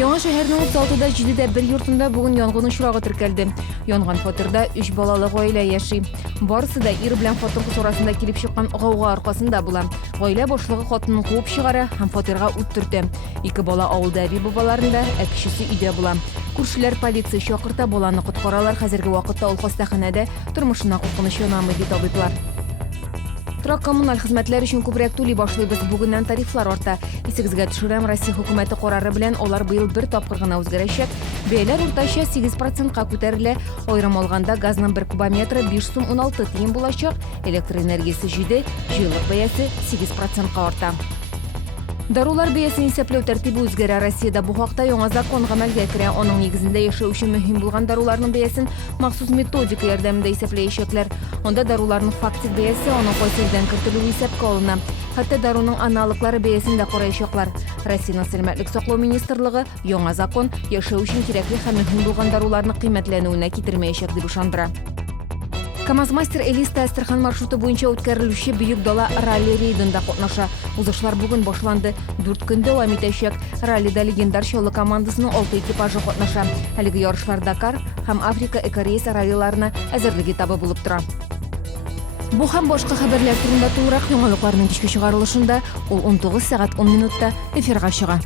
Яңа шәһәрнең 36-да 7-дә бер йортында бүген янгын очрагы теркәлде. Янган фатирда 3 балалы гаилә яши. Барысы да ир белән хатын кыз арасында килеп чыккан гауга аркасында була. Гаилә башлыгы хатынын куып чыгара һәм фатирга ут төртә. 2 бала авылда әби-бабаларында, әкчесе өйдә була. Күршеләр полиция чакырта, баланы коткаралар. Хәзерге вакытта ул хастаханәдә, тормышына куркыныч янамый ди табиблар. Торак коммуналь хезмәтләр өчен күбрәк түли башлыйбыз. Бүгеннән тарифлар арта. Исегезгә төшерәм, Россия хөкүмәте карары белән алар быел бер тапкыр гына үзгәрәчәк. Бәяләр уртача 8%-ка күтәрелә. Аерым алганда газның 1 кубометры 5 сум 16 тиен булачак. Электр энергиясе 7, җылылык бәясе 8%-ка арта. Дарулар бәясен исәпләү тәртибе үзгәрә. Россиядә бу хакта яңа закон гамәлгә керә. Аның нигезендә яшәү өчен мөһим булган даруларның бәясен махсус методика ярдәмендә исәпләячәкләр. Анда даруларның фактик бәясе, аның кайсы илдән кертелүе исәпкә алына. Хәтта даруның аналоглары бәясен дә караячаклар. Россиянең сәламәтлек саклау министрлыгы яңа закон яшәү өчен кирәкле һәм мөһим булган даруларның кыйммәтләнүенә китермәячәк дип ышандыра. КамАЗ-Мастер Элиста Астрхан маршруты буенча үткәрелүче Бөек дала ралли рейдында катнаша. Узышлар бүген башланды. 4 көн дәвам итәчәк. Раллида легендар Чаллы командасының 6 экипажы катнаша. Әлеге ярышлар Дакар һәм Африка экорейс раллиларына әзерлек этабы булып тора. Бу һәм башка хәбәрләр турында тулырак яңалыкларның кичке чыгарылышында ул 19 сәгать 10 минутта эфирга чыга.